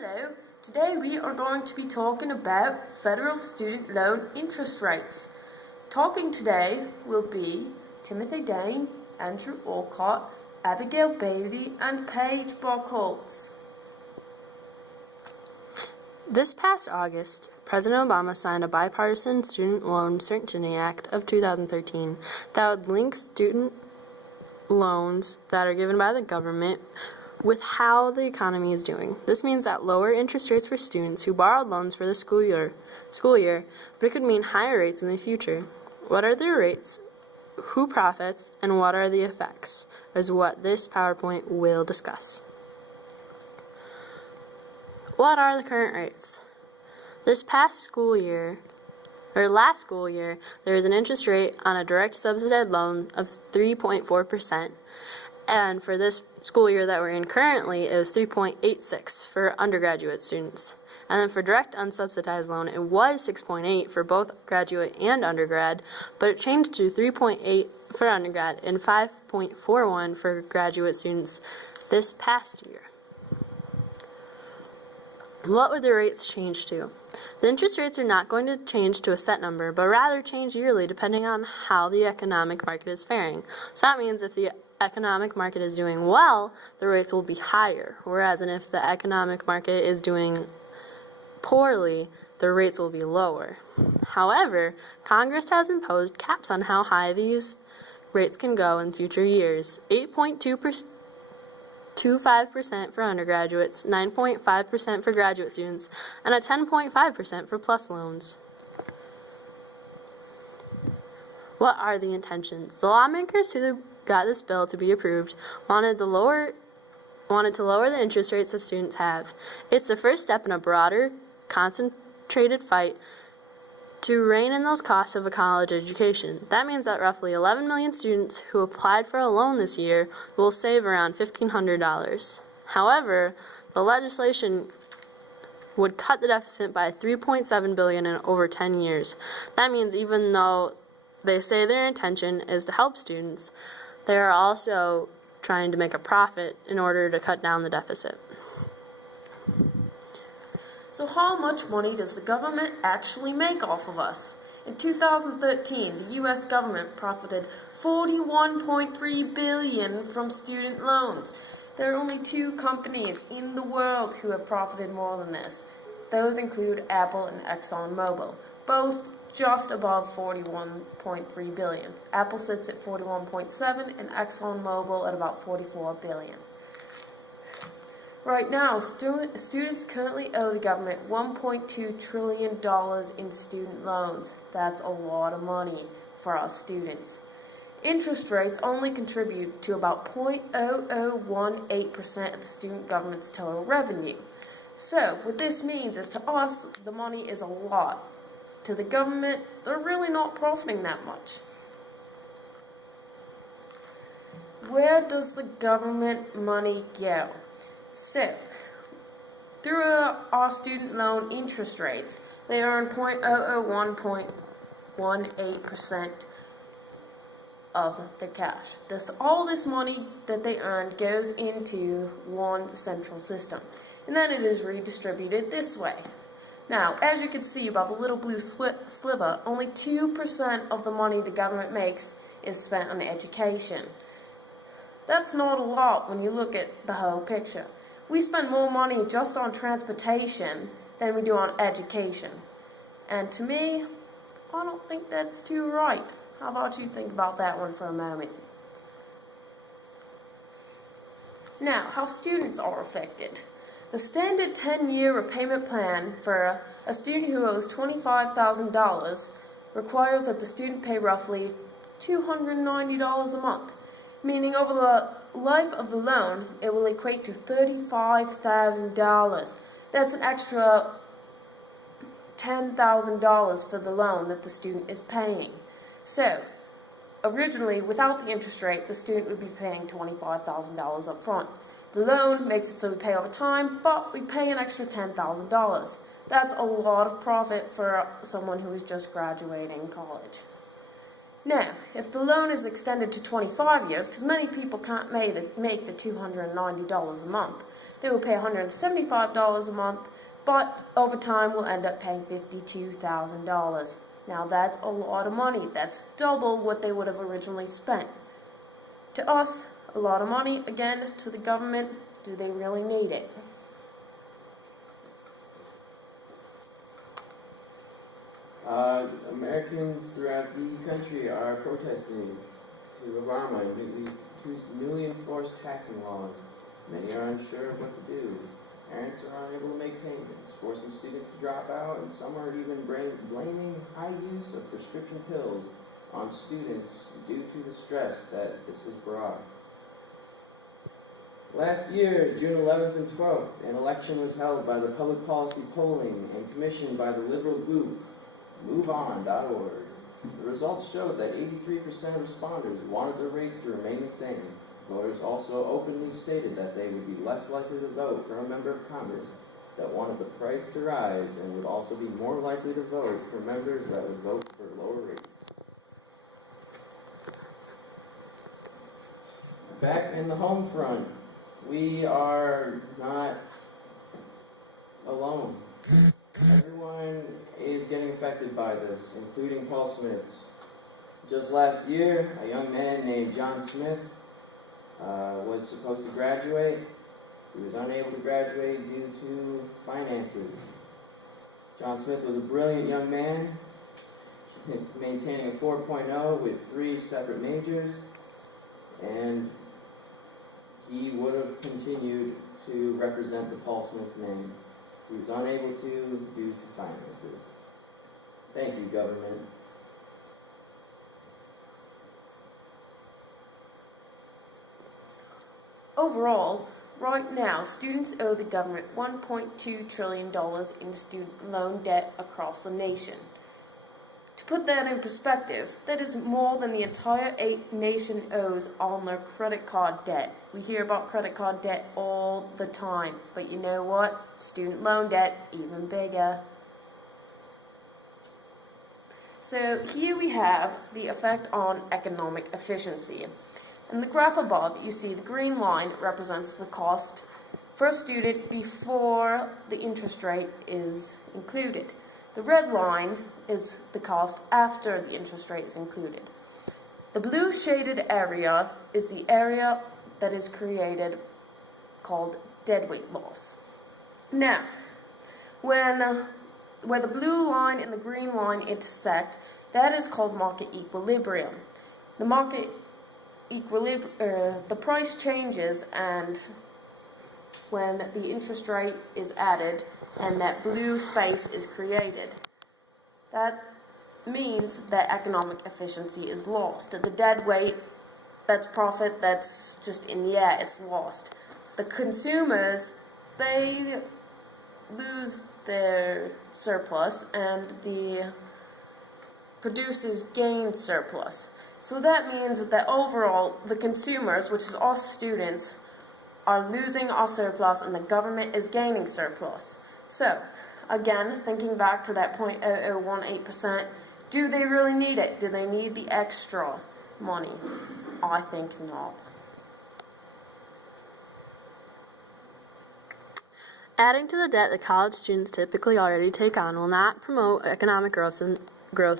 Hello, today we are going to be talking about federal student loan interest rates. Talking today will be Timothy Dane, Andrew Alcott, Abigail Bailey, and Paige Buchholz. This past August, President Obama signed a bipartisan Student Loan Certainty Act of 2013 that would link student loans that are given by the government with how the economy is doing. This means that lower interest rates for students who borrowed loans for the school year, but it could mean higher rates in the future. What are the rates? Who profits? And what are the effects? Is what this PowerPoint will discuss. What are the current rates? This past school year, last school year, there was an interest rate on a direct subsidized loan of 3.4%. And for this school year that we're in currently, it was 3.86 for undergraduate students. And then for direct unsubsidized loan, it was 6.8 for both graduate and undergrad, but it changed to 3.8 for undergrad and 5.41 for graduate students this past year. What would the rates change to? The interest rates are not going to change to a set number, but rather change yearly depending on how the economic market is faring. So that means if the economic market is doing well, the rates will be higher, whereas if the economic market is doing poorly, the rates will be lower. However, Congress has imposed caps on how high these rates can go in future years. 8.25% for undergraduates, 9.5% for graduate students, and a 10.5% for PLUS loans. What are the intentions? The lawmakers who got this bill to be approved wanted to lower the interest rates that students have. It's the first step in a broader, concentrated fight to rein in those costs of a college education. That means that roughly 11 million students who applied for a loan this year will save around $1,500. However, the legislation would cut the deficit by $3.7 billion in over 10 years. That means even though they say their intention is to help students, they are also trying to make a profit in order to cut down the deficit. So how much money does the government actually make off of us? In 2013, the U.S. government profited $41.3 billion from student loans. There are only two companies in the world who have profited more than this. Those include Apple and ExxonMobil, both just above $41.3 billion. Apple sits at 41.7 and ExxonMobil at about $44 billion. Right now, students currently owe the government $1.2 trillion in student loans. That's a lot of money for our students. Interest rates only contribute to about 0.0018% of the student government's total revenue. So, what this means is to us, the money is a lot. To the government, they're really not profiting that much. Where does the government money go? So, through our student loan interest rates, they earn 0.001.18% of the cash. All this money that they earned goes into one central system, and then it is redistributed this way. Now, as you can see about the little blue sliver, only 2% of the money the government makes is spent on education. That's not a lot when you look at the whole picture. We spend more money just on transportation than we do on education. And to me, I don't think that's too right. How about you think about that one for a moment? Now, how students are affected. The standard 10-year repayment plan for a student who owes $25,000 requires that the student pay roughly $290 a month, meaning over the life of the loan, it will equate to $35,000. That's an extra $10,000 for the loan that the student is paying. So, originally, without the interest rate, the student would be paying $25,000 up front. The loan makes it so we pay over time, but we pay an extra $10,000. That's a lot of profit for someone who is just graduating college. Now, if the loan is extended to 25 years, because many people can't make the $290 a month, They will pay $175 a month, but over time will end up paying $52,000. Now that's a lot of money. That's double what they would have originally spent. To us, a lot of money. Again, to the government, do they really need it? Americans throughout the country are protesting to Obama and his newly enforced taxing laws. Many are unsure of what to do. Parents are unable to make payments, forcing students to drop out, and some are even blaming high use of prescription pills on students due to the stress that this has brought. Last year, June 11th and 12th, an election was held by the Public Policy Polling and commissioned by the liberal group MoveOn.org. The results showed that 83% of respondents wanted their rates to remain the same. Voters also openly stated that they would be less likely to vote for a member of Congress that wanted the price to rise and would also be more likely to vote for members that would vote for lower rates. Back in the home front, we are not alone. Everyone is getting affected by this, including Paul Smiths. Just last year, a young man named John Smith was supposed to graduate. He was unable to graduate due to finances. John Smith was a brilliant young man, maintaining a 4.0 with 3 separate majors, and he would have continued to represent the Paul Smith name. He was unable to due to finances. Thank you, government. Overall, right now, students owe the government $1.2 trillion in student loan debt across the nation. To put that in perspective, that is more than the entire nation owes on their credit card debt. We hear about credit card debt all the time, but you know what? Student loan debt, even bigger. So here we have the effect on economic efficiency. In the graph above, you see the green line represents the cost for a student before the interest rate is included. The red line is the cost after the interest rate is included. The blue shaded area is the area that is created called deadweight loss. Now, where the blue line and the green line intersect, that is called market equilibrium. The market the price changes, and when the interest rate is added and that blue space is created, that means that economic efficiency is lost. The dead weight, that's profit, that's just in the air, it's lost. The consumers, they lose their surplus, and the producers gain surplus. So that means that overall, the consumers, which is us students, are losing our surplus and the government is gaining surplus. So, again, thinking back to that 0.0018%, do they really need it? Do they need the extra money? I think not. Adding to the debt that college students typically already take on will not promote economic growth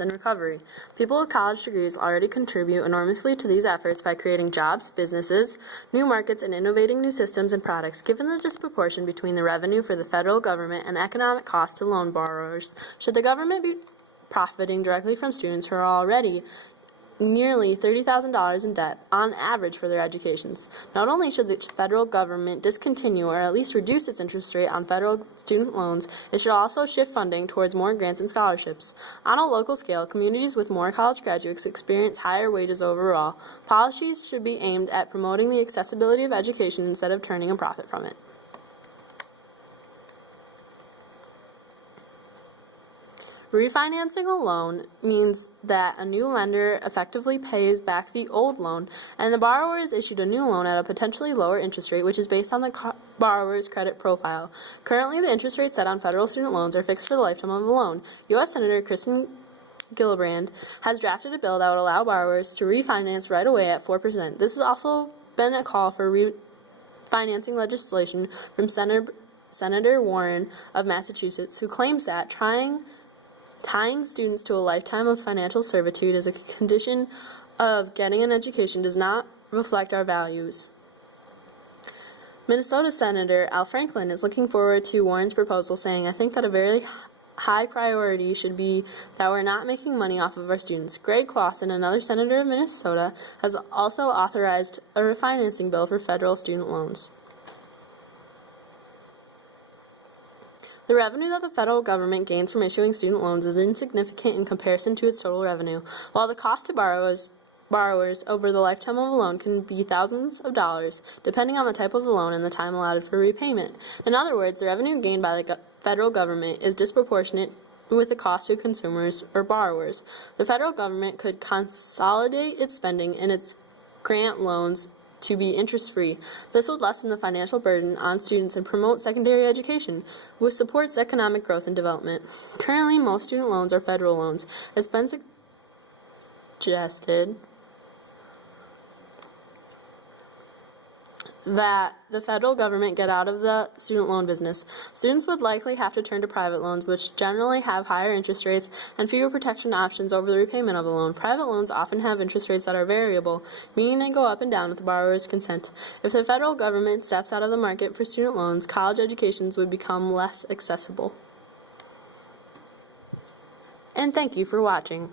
and recovery. People with college degrees already contribute enormously to these efforts by creating jobs, businesses, new markets, and innovating new systems and products. Given the disproportion between the revenue for the federal government and economic cost to loan borrowers, should the government be profiting directly from students who are already nearly $30,000 in debt on average for their educations? Not only should the federal government discontinue or at least reduce its interest rate on federal student loans, it should also shift funding towards more grants and scholarships. On a local scale, communities with more college graduates experience higher wages overall. Policies should be aimed at promoting the accessibility of education instead of turning a profit from it. Refinancing a loan means that a new lender effectively pays back the old loan, and the borrower is issued a new loan at a potentially lower interest rate, which is based on the borrower's credit profile. Currently, the interest rates set on federal student loans are fixed for the lifetime of the loan. U.S. Senator Kirsten Gillibrand has drafted a bill that would allow borrowers to refinance right away at 4%. This has also been a call for financing legislation from Senator Warren of Massachusetts, who claims that tying students to a lifetime of financial servitude as a condition of getting an education does not reflect our values. Minnesota Senator Al Franken is looking forward to Warren's proposal, saying, "I think that a very high priority should be that we're not making money off of our students." Greg Clausen, another senator of Minnesota, has also authorized a refinancing bill for federal student loans. The revenue that the federal government gains from issuing student loans is insignificant in comparison to its total revenue, while the cost to borrowers over the lifetime of a loan can be thousands of dollars, depending on the type of the loan and the time allotted for repayment. In other words, the revenue gained by the federal government is disproportionate with the cost to consumers or borrowers. The federal government could consolidate its spending and its grant loans to be interest-free. This would lessen the financial burden on students and promote secondary education, which supports economic growth and development. Currently, most student loans are federal loans. It's been suggested that the federal government get out of the student loan business. Students would likely have to turn to private loans, which generally have higher interest rates and fewer protection options over the repayment of a loan. Private loans often have interest rates that are variable, meaning they go up and down with the borrower's consent. If the federal government steps out of the market for student loans, college educations would become less accessible. And thank you for watching.